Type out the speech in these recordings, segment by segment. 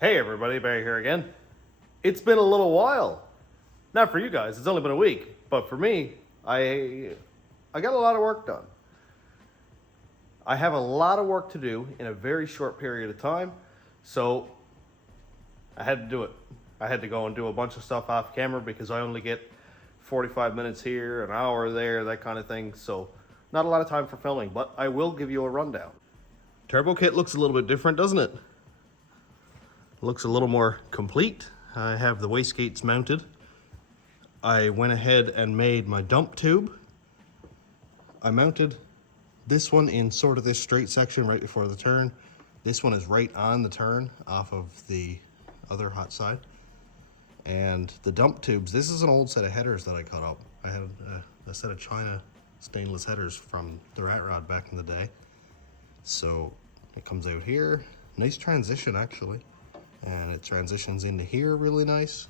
Hey everybody, Barry here again. It's been a little while. Not for you guys, it's only been a week. But for me, I got a lot of work done. I have a lot of work to do in a very short period of time. So I had to do it. I had to go and do a bunch of stuff off camera because I only get 45 minutes here, an hour there, that kind of thing. So not a lot of time for filming, but I will give you a rundown. Turbo kit looks a little bit different, doesn't it? Looks a little more complete. I have the wastegates mounted. I went ahead and made my dump tube. I mounted this one in sort of this straight section right before the turn. This one is right on the turn off of the other hot side. And the dump tubes, this is an old set of headers that I cut up. I had a set of China stainless headers from the rat rod back in the day. So it comes out here. Nice transition actually. And it transitions into here really nice.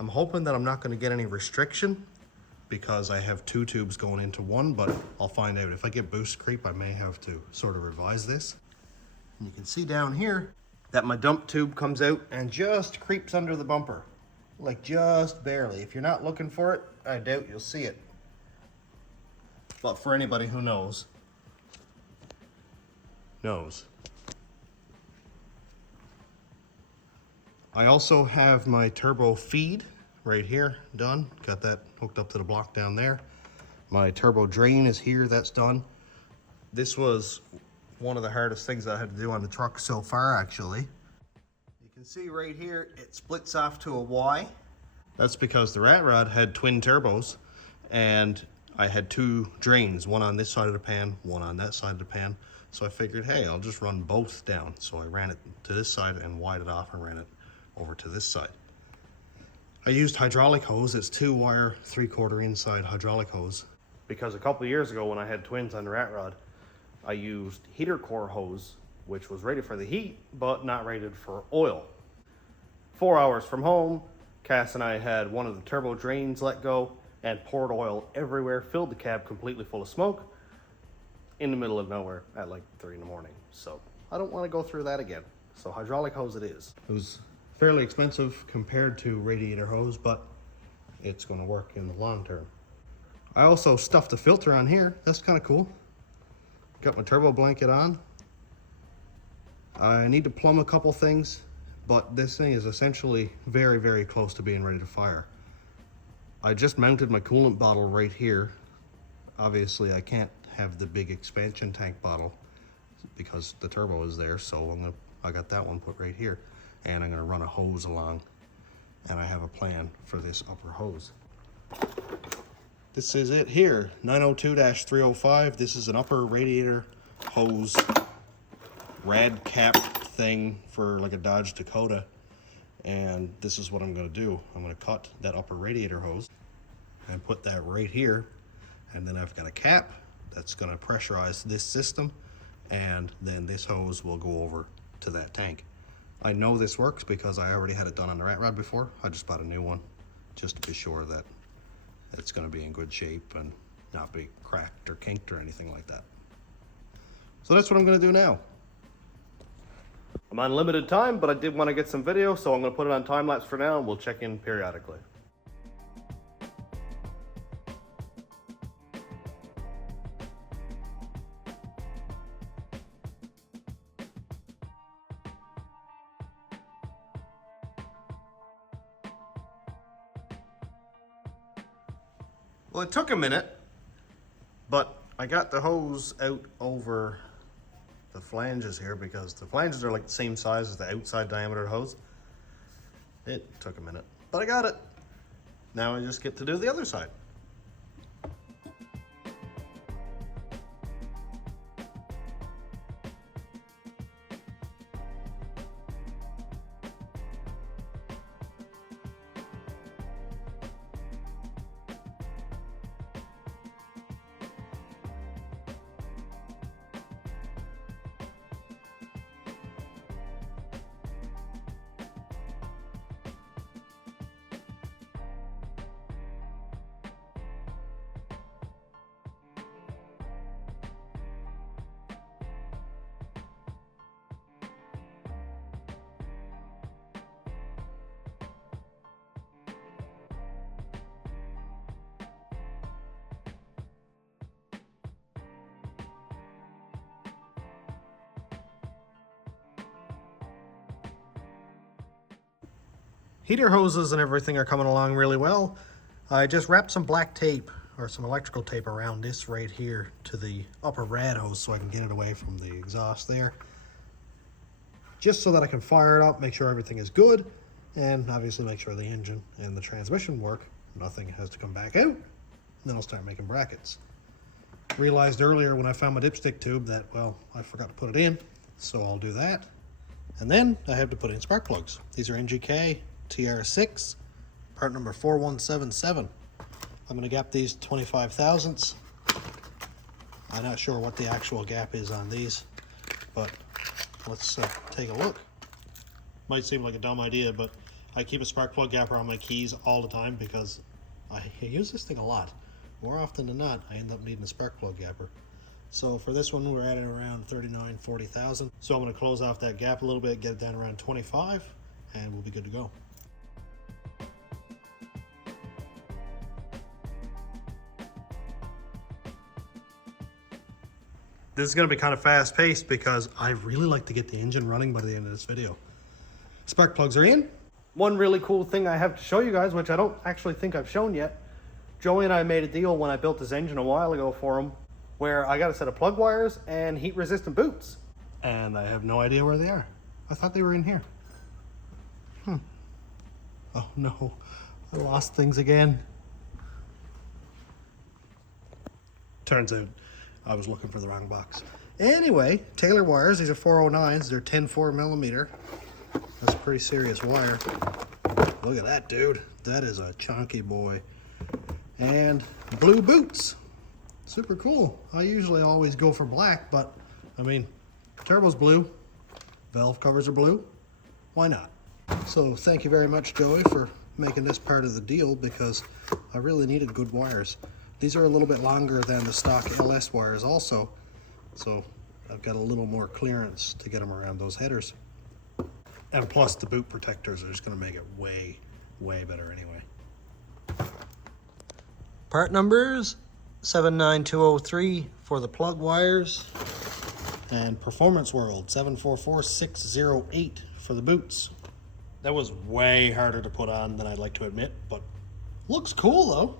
I'm hoping that I'm not going to get any restriction because I have two tubes going into one, but I'll find out. If I get boost creep, I may have to sort of revise this. And you can see down here that my dump tube comes out and just creeps under the bumper. Like just barely. If you're not looking for it, I doubt you'll see it. But for anybody who knows. I also have my turbo feed right here done. Got that hooked up to the block down there. My turbo drain is here, that's done. This was one of the hardest things I had to do on the truck so far actually. You can see right here, it splits off to a Y. That's because the rat rod had twin turbos and I had two drains, one on this side of the pan, one on that side of the pan. So I figured, hey, I'll just run both down. So I ran it to this side and wired it off and ran it over to this side. I used hydraulic hose. It's 2-wire 3/4 inside hydraulic hose. Because a couple of years ago when I had twins on the rat rod, I used heater core hose, which was rated for the heat, but not rated for oil. 4 hours from home, Cass and I had one of the turbo drains let go and poured oil everywhere, filled the cab completely full of smoke in the middle of nowhere at like 3 in the morning. So I don't want to go through that again. So hydraulic hose it is. It was fairly expensive compared to radiator hose, but it's going to work in the long term. I also stuffed a filter on here. That's kind of cool. Got my turbo blanket on. I need to plumb a couple things, but this thing is essentially very, very close to being ready to fire. I just mounted my coolant bottle right here. Obviously, I can't have the big expansion tank bottle because the turbo is there, so I got that one put right here. And I'm going to run a hose along, and I have a plan for this upper hose. This is it here, 902-305. This is an upper radiator hose rad cap thing for like a Dodge Dakota, and this is what I'm going to do. I'm going to cut that upper radiator hose and put that right here, and then I've got a cap that's going to pressurize this system, and then this hose will go over to that tank. I know this works because I already had it done on the rat rod before. I just bought a new one just to be sure that it's going to be in good shape and not be cracked or kinked or anything like that. So that's what I'm going to do now. I'm on limited time, but I did want to get some video, so I'm going to put it on time lapse for now and we'll check in periodically. Well, it took a minute, but I got the hose out over the flanges here because the flanges are like the same size as the outside diameter hose. It took a minute, but I got it. Now I just get to do the other side. Heater hoses and everything are coming along really well. I just wrapped some black tape or some electrical tape around this right here to the upper rad hose so I can get it away from the exhaust there. Just so that I can fire it up, make sure everything is good, and obviously make sure the engine and the transmission work. Nothing has to come back out, and then I'll start making brackets. Realized earlier when I found my dipstick tube that, well, I forgot to put it in, so I'll do that. And then I have to put in spark plugs. These are NGK TR6, part number 4177. I'm going to gap these 25 thousandths. I'm not sure what the actual gap is on these, but let's take a look. Might seem like a dumb idea, but I keep a spark plug gapper on my keys all the time because I use this thing a lot. More often than not, I end up needing a spark plug gapper. So for this one, we're at around 39, 40 thousand. So I'm going to close off that gap a little bit, get it down around 25, and we'll be good to go. This is going to be kind of fast paced because I really like to get the engine running by the end of this video. Spark plugs are in. One really cool thing I have to show you guys, which I don't actually think I've shown yet. Joey and I made a deal when I built this engine a while ago for him, where I got a set of plug wires and heat resistant boots. And I have no idea where they are. I thought they were in here. Oh no, I lost things again. Turns out I was looking for the wrong box. Anyway, Taylor wires, these are 409s, they're 10.4 millimeter. That's a pretty serious wire. Look at that, dude. That is a chunky boy. And blue boots. Super cool. I usually always go for black, but I mean, turbo's blue, valve covers are blue. Why not? So thank you very much, Joey, for making this part of the deal because I really needed good wires. These are a little bit longer than the stock LS wires also, so I've got a little more clearance to get them around those headers. And plus the boot protectors are just going to make it way, way better anyway. Part numbers 79203 for the plug wires, and Performance World 744608 for the boots. That was way harder to put on than I'd like to admit, but looks cool though.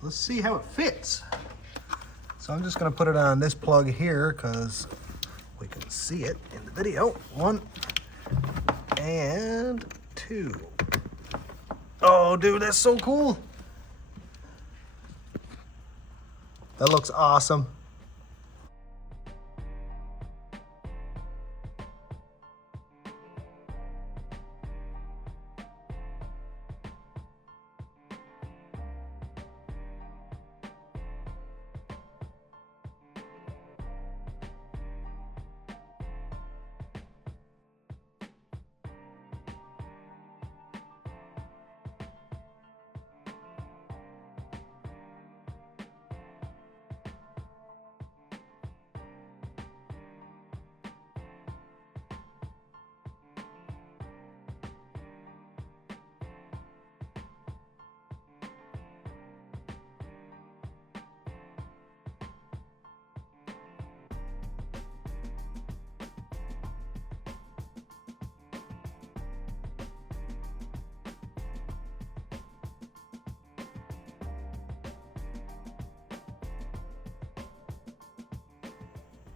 Let's see how it fits. So I'm just gonna put it on this plug here because we can see it in the video. 1 and 2. Oh dude, that's so cool. That looks awesome.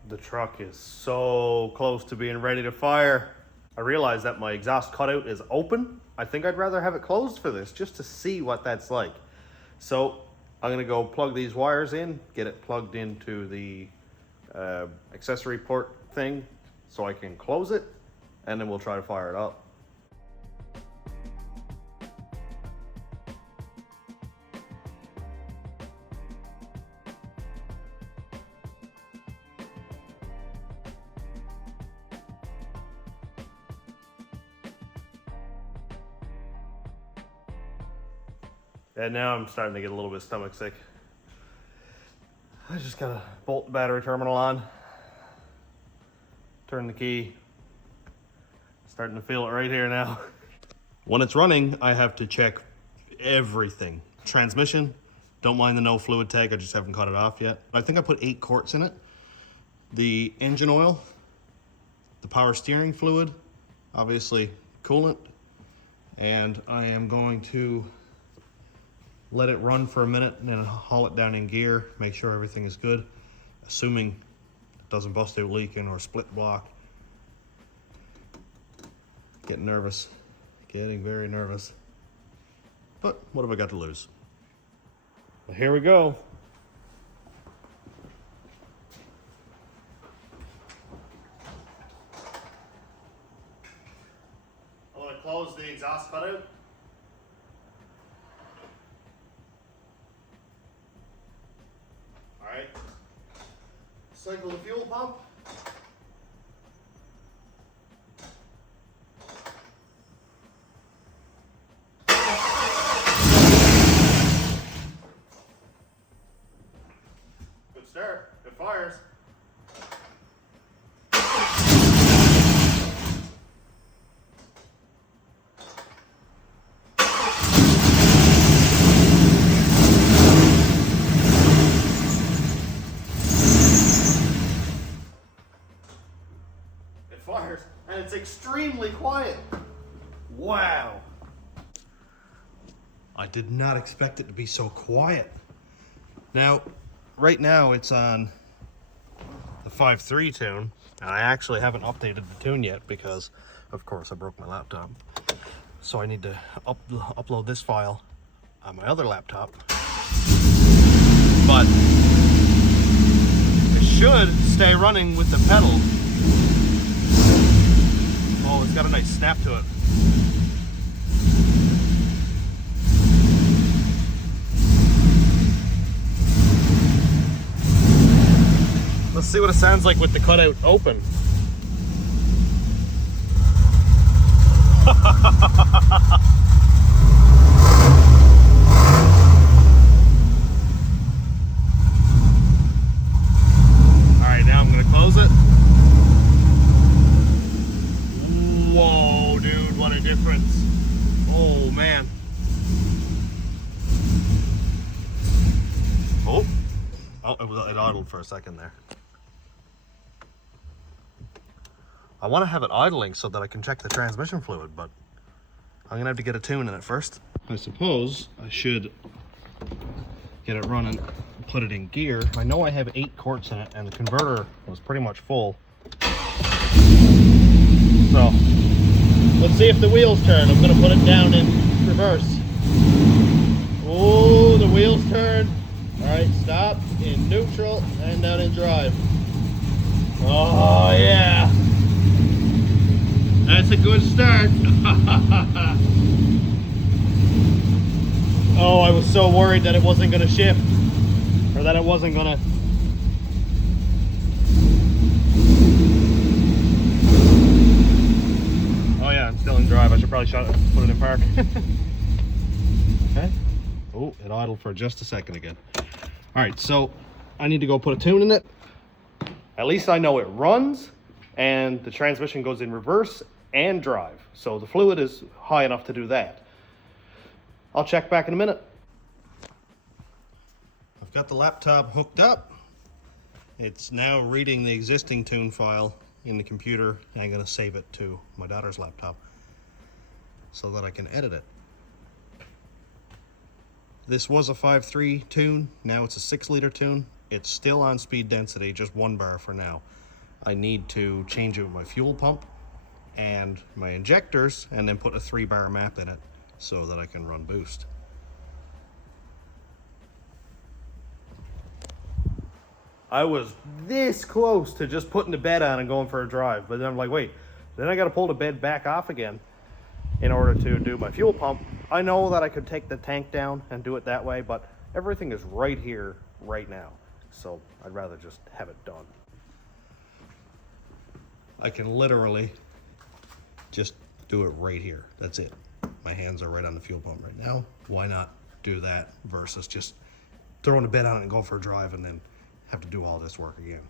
The truck is so close to being ready to fire. I realized that my exhaust cutout is open. I think I'd rather have it closed for this just to see what that's like. So I'm gonna go plug these wires in, get it plugged into the accessory port thing so I can close it, and then we'll try to fire it up. And now I'm starting to get a little bit stomach sick. I just gotta bolt the battery terminal on, turn the key. Starting to feel it right here now. When it's running, I have to check everything. Transmission, don't mind the no fluid tag, I just haven't cut it off yet. I think I put 8 quarts in it. The engine oil, the power steering fluid, obviously coolant, and I am going to let it run for a minute and then haul it down in gear, make sure everything is good, assuming it doesn't bust out leaking or split block. Getting nervous, getting very nervous, but what have I got to lose? Well, here we go. I'm going to close the exhaust put out. Alright. Cycle the fuel pump. Good start. It fires. Fires, and it's extremely quiet. Wow. I did not expect it to be so quiet. Now, right now it's on the 5.3 tune, and I actually haven't updated the tune yet because, of course, I broke my laptop. So I need to upload this file on my other laptop. But it should stay running with the pedal. Oh, it's got a nice snap to it. Let's see what it sounds like with the cutout open. Alright, now I'm going to close it. Whoa, dude, what a difference. Oh, man. Oh, it idled for a second there. I want to have it idling so that I can check the transmission fluid, but I'm going to have to get a tune in it first. I suppose I should get it running, put it in gear. I know I have 8 quarts in it, and the converter was pretty much full. So, let's see if the wheels turn. I'm going to put it down in reverse. Oh, the wheels turn. Alright, stop in neutral and down in drive. Oh, yeah. That's a good start. Oh, I was so worried that it wasn't going to shift. Or that it wasn't going to... Oh yeah, I'm still in drive. I should probably put it in park. Okay. Oh, it idled for just a second again. Alright, so I need to go put a tune in it. At least I know it runs, and the transmission goes in reverse and drive. So the fluid is high enough to do that. I'll check back in a minute. I've got the laptop hooked up. It's now reading the existing tune file in the computer, and I'm going to save it to my daughter's laptop so that I can edit it. This was a 5.3 tune, now it's a 6-liter tune. It's still on speed density, just 1 bar for now. I need to change out my fuel pump and my injectors, and then put a 3-bar map in it so that I can run boost. I was this close to just putting the bed on and going for a drive, but then I'm like, wait, then I got to pull the bed back off again in order to do my fuel pump. I know that I could take the tank down and do it that way, but everything is right here, right now. So I'd rather just have it done. I can literally just do it right here. That's it. My hands are right on the fuel pump right now. Why not do that versus just throwing the bed on it and going for a drive and then have to do all this work again.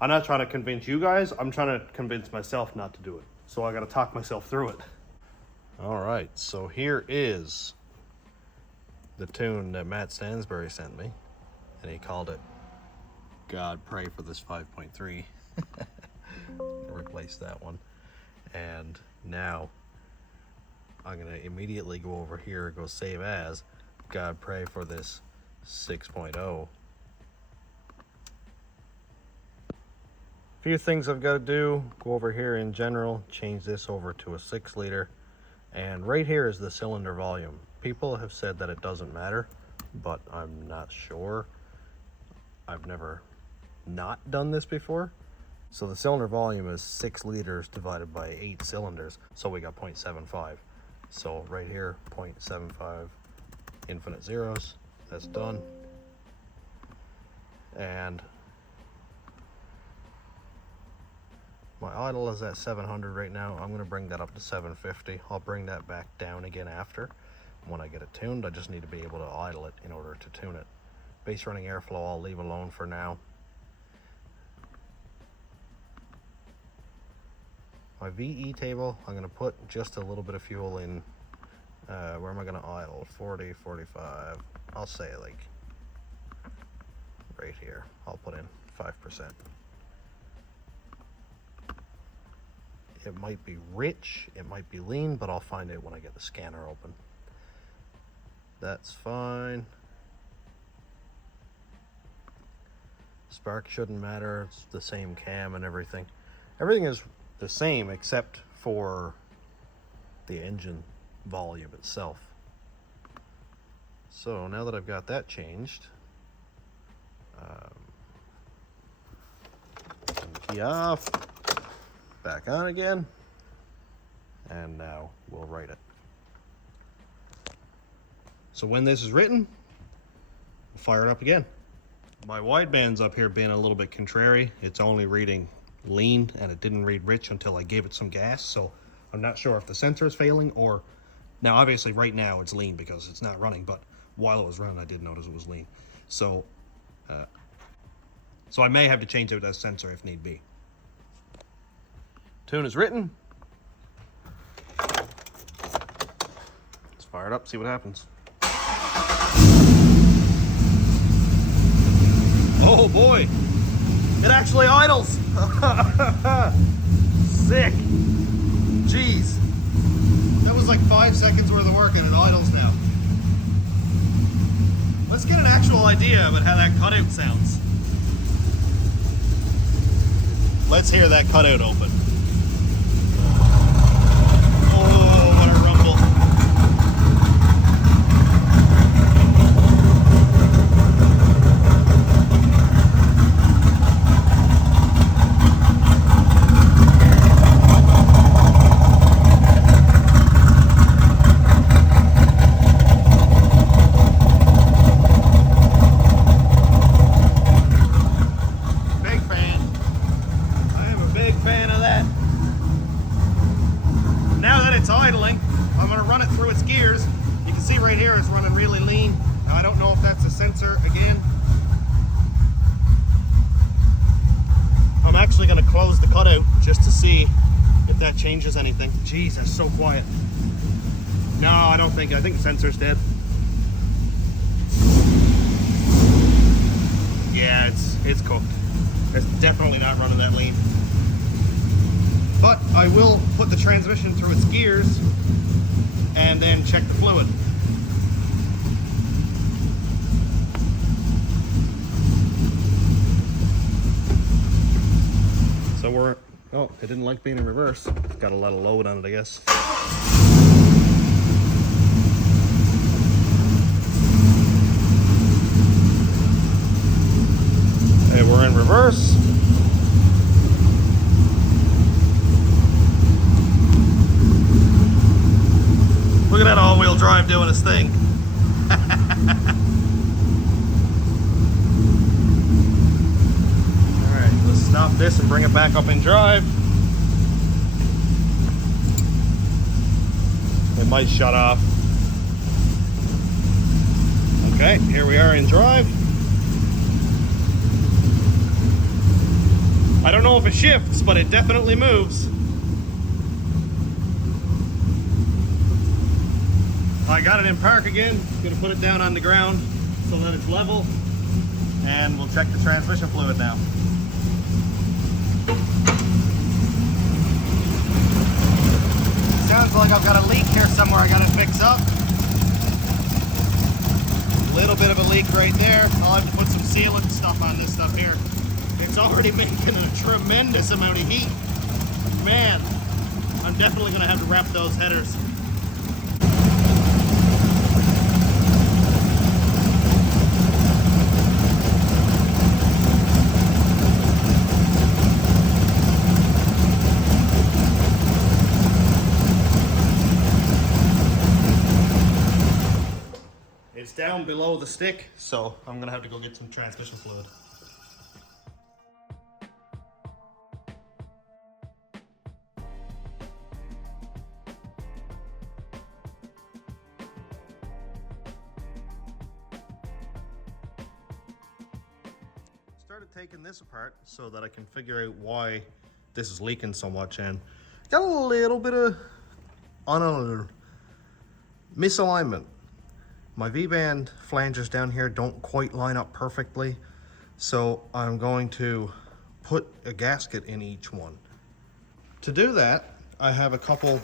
I'm not trying to convince you guys. I'm trying to convince myself not to do it. So I got to talk myself through it. All right, so here is the tune that Matt Stansbury sent me, and he called it God Pray for This 5.3. Replace that one. And now I'm gonna immediately go over here, go save as. God, pray for this 6.0. Few things I've got to do. Go over here in general, change this over to a 6 liter, and right here is the cylinder volume. People have said that it doesn't matter, but I'm not sure. I've never not done this before. So the cylinder volume is 6 liters divided by 8 cylinders, so we got 0.75. So right here, 0.75 infinite zeros. That's done. And my idle is at 700 right now. I'm going to bring that up to 750. I'll bring that back down again after. When I get it tuned, I just need to be able to idle it in order to tune it. Base running airflow I'll leave alone for now. My VE table, I'm going to put just a little bit of fuel in. Where am I going to idle? 40, 45. I'll say like right here. I'll put in 5%. It might be rich, it might be lean, but I'll find it when I get the scanner open. That's fine. Spark shouldn't matter, it's the same cam and everything. Everything is the same except for the engine volume itself. So now that I've got that changed, turn the key off, back on again, and now we'll write it. So when this is written, we'll fire it up again. My wideband's up here being a little bit contrary. It's only reading lean and it didn't read rich until I gave it some gas, so I'm not sure if the sensor is failing or... Now obviously right now it's lean because it's not running, but while it was running I did notice it was lean. So I may have to change out that sensor if need be. Tune is written. Let's fire it up, see what happens. Oh boy, it actually idles. Sick. Jeez. That was like 5 seconds worth of work and it idles now. Let's get an actual idea about how that cutout sounds. Let's hear that cutout open. Oh, what a rumble. Close the cutout just to see if that changes anything. Jeez, that's so quiet. No, I think the sensor's dead. Yeah, it's cooked. It's definitely not running that lean. But I will put the transmission through its gears and then check the fluid. So we're, oh, it didn't like being in reverse. It's got a lot of load on it, I guess. Okay, we're in reverse. Look at that all-wheel drive doing its thing. Stop this and bring it back up in drive. It might shut off. Okay, here we are in drive. I don't know if it shifts, but it definitely moves. I got it in park again. Gonna put it down on the ground so that it's level, and we'll check the transmission fluid now. Sounds like I've got a leak here somewhere I gotta fix up. Little bit of a leak right there. I'll have to put some sealant stuff on this stuff here. It's already making a tremendous amount of heat. Man, I'm definitely gonna have to wrap those headers. It's down below the stick, so I'm gonna have to go get some transmission fluid. Started taking this apart so that I can figure out why this is leaking so much, and got a little bit of misalignment. My V-band flanges down here don't quite line up perfectly, so I'm going to put a gasket in each one. To do that, I have a couple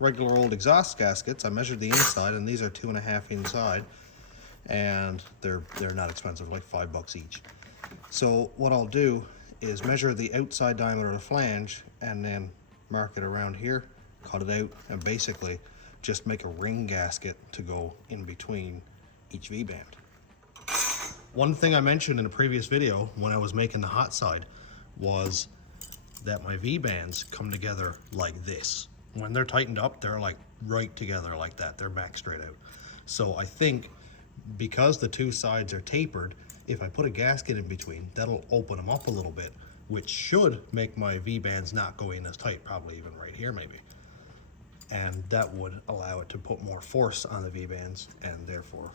regular old exhaust gaskets. I measured the inside, and these are 2.5 inside, and they're not expensive, like $5 each. So what I'll do is measure the outside diameter of the flange and then mark it around here, cut it out, and basically just make a ring gasket to go in between each V-band. One thing I mentioned in a previous video when I was making the hot side was that my V-bands come together like this. When they're tightened up, they're like right together like that. They're back straight out. So I think because the two sides are tapered, if I put a gasket in between, that'll open them up a little bit, which should make my V-bands not go in as tight, probably even right here maybe. And that would allow it to put more force on the V-bands and therefore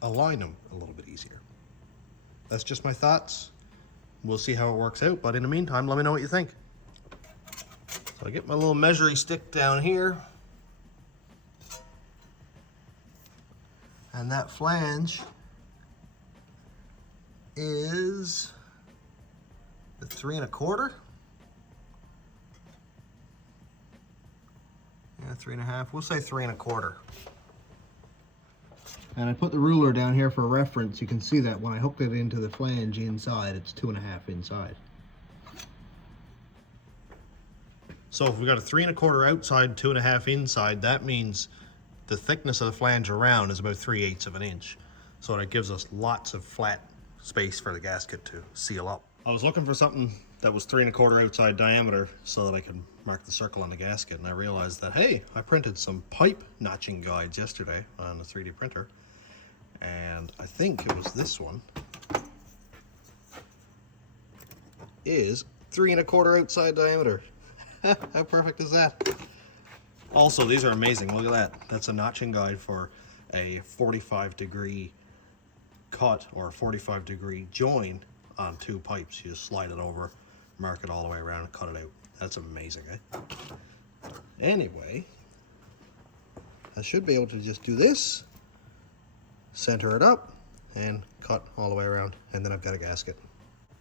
align them a little bit easier. That's just my thoughts. We'll see how it works out, but in the meantime, let me know what you think. So I get my little measuring stick down here. And that flange is the 3 1/4. Yeah, 3.5. We'll say 3 1/4. And I put the ruler down here for reference. You can see that when I hooked it into the flange inside, it's 2.5 inside. So if we got a 3 1/4 outside, 2.5 inside, that means the thickness of the flange around is about 3/8 of an inch. So that gives us lots of flat space for the gasket to seal up. I was looking for something that was 3 1/4 outside diameter so that I could mark the circle on the gasket, and I realized that, hey, I printed some pipe notching guides yesterday on a 3D printer, and I think it was this one is 3 1/4 outside diameter. How perfect is that? Also, these are amazing. Look at that. That's a notching guide for a 45-degree cut or 45-degree join on 2 pipes. You just slide it over, mark it all the way around, and cut it out. That's amazing, eh? Anyway, I should be able to just do this, center it up, and cut all the way around, and then I've got a gasket.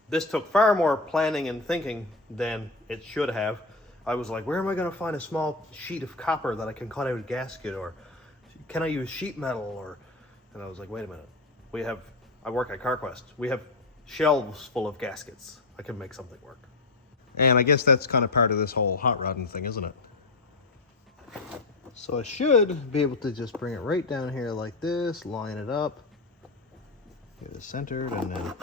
This took far more planning and thinking than it should have. I was like, where am I going to find a small sheet of copper that I can cut out a gasket, or can I use sheet metal, or... And I was like, wait a minute. I work at Carquest. We have shelves full of gaskets. I can make something work. And I guess that's kind of part of this whole hot rodding thing, isn't it? So I should be able to just bring it right down here like this, line it up, get it centered, and then...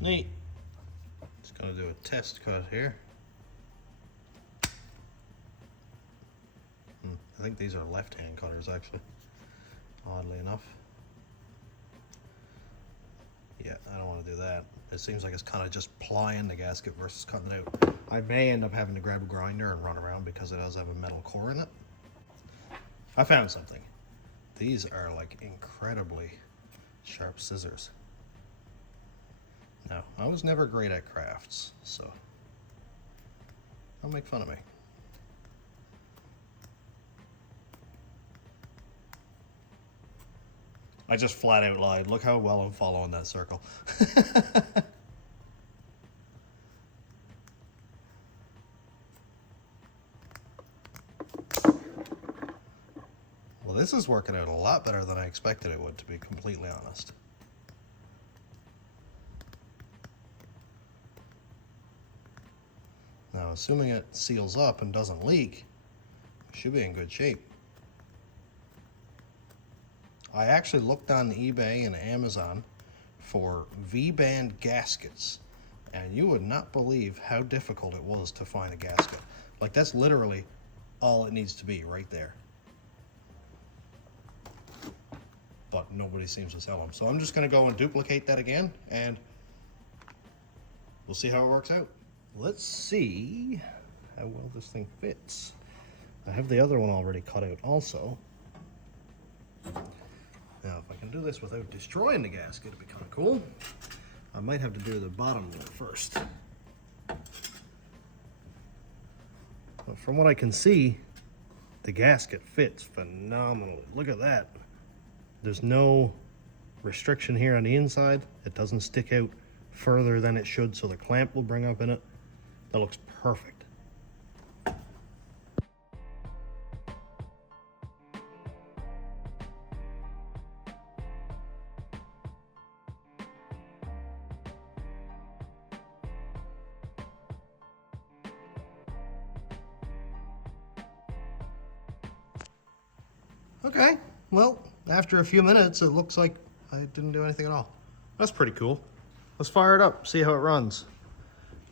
Neat. Just gonna do a test cut here. I think these are left-hand cutters, actually, oddly enough. Yeah, I don't want to do that. It seems like it's kind of just plying the gasket versus cutting it out. I may end up having to grab a grinder and run around because it does have a metal core in it. I found something. These are like incredibly sharp scissors. Now, I was never great at crafts, so don't make fun of me. I just flat out lied. Look how well I'm following that circle. Well, this is working out a lot better than I expected it would, to be completely honest. Now, assuming it seals up and doesn't leak, it should be in good shape. I actually looked on eBay and Amazon for V-band gaskets, and you would not believe how difficult it was to find a gasket. Like, that's literally all it needs to be right there. But nobody seems to sell them. So I'm just gonna go and duplicate that again, and we'll see how it works out. Let's see how well this thing fits. I have the other one already cut out also. Now, if I can do this without destroying the gasket, it'd be kind of cool. I might have to do the bottom one first. But from what I can see, the gasket fits phenomenally. Look at that. There's no restriction here on the inside. It doesn't stick out further than it should, so the clamp will bring up in it. That looks perfect. Okay, well, after a few minutes, it looks like I didn't do anything at all. That's pretty cool. Let's fire it up, see how it runs.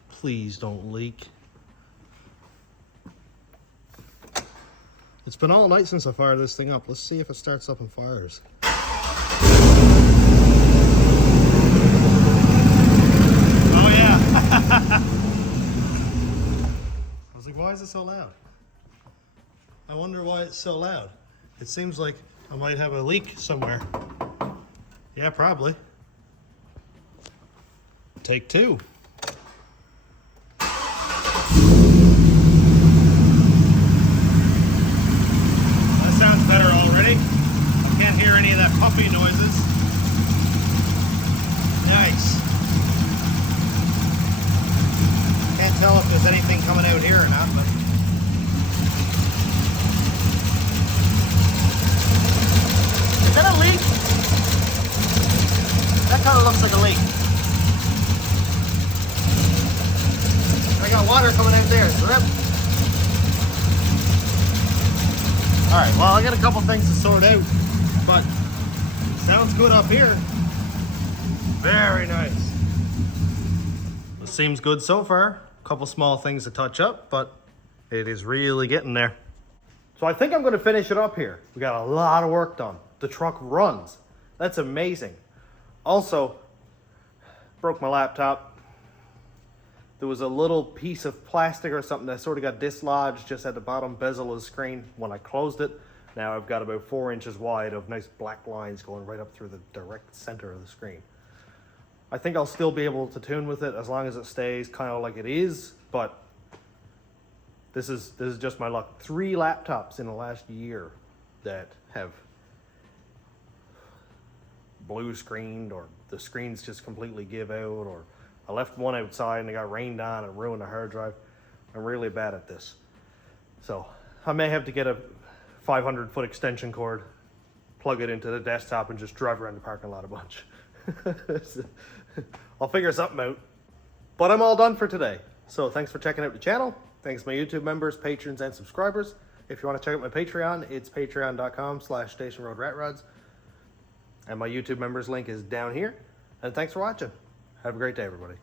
Please don't leak. It's been all night since I fired this thing up. Let's see if it starts up and fires. Oh yeah. I was like, why is it so loud? I wonder why it's so loud. It seems like I might have a leak somewhere. Yeah, probably. Take two. That sounds better already. I can't hear any of that puffy noises. Nice. Can't tell if there's anything coming out here or not, but is that a leak? That kind of looks like a leak. I got water coming out there. Drip. Alright, well, I got a couple things to sort out, but sounds good up here. Very nice. It seems good so far. A couple small things to touch up, but it is really getting there. So I think I'm going to finish it up here. We got a lot of work done. The truck runs. That's amazing. Also, broke my laptop. There was a little piece of plastic or something that sort of got dislodged just at the bottom bezel of the screen when I closed it. Now I've got about 4 inches wide of nice black lines going right up through the direct center of the screen. I think I'll still be able to tune with it as long as it stays kind of like it is, but this is just my luck. 3 laptops in the last year that have blue screened, or the screens just completely give out, or I left one outside and it got rained on and ruined the hard drive. I'm really bad at this. So I may have to get a 500-foot extension cord, plug it into the desktop, and just drive around the parking lot a bunch. I'll figure something out. But I'm all done for today. So thanks for checking out the channel. Thanks to my YouTube members, patrons, and subscribers. If you want to check out my Patreon, it's patreon.com/stationroadratrods. And my YouTube members link is down here. And thanks for watching. Have a great day, everybody.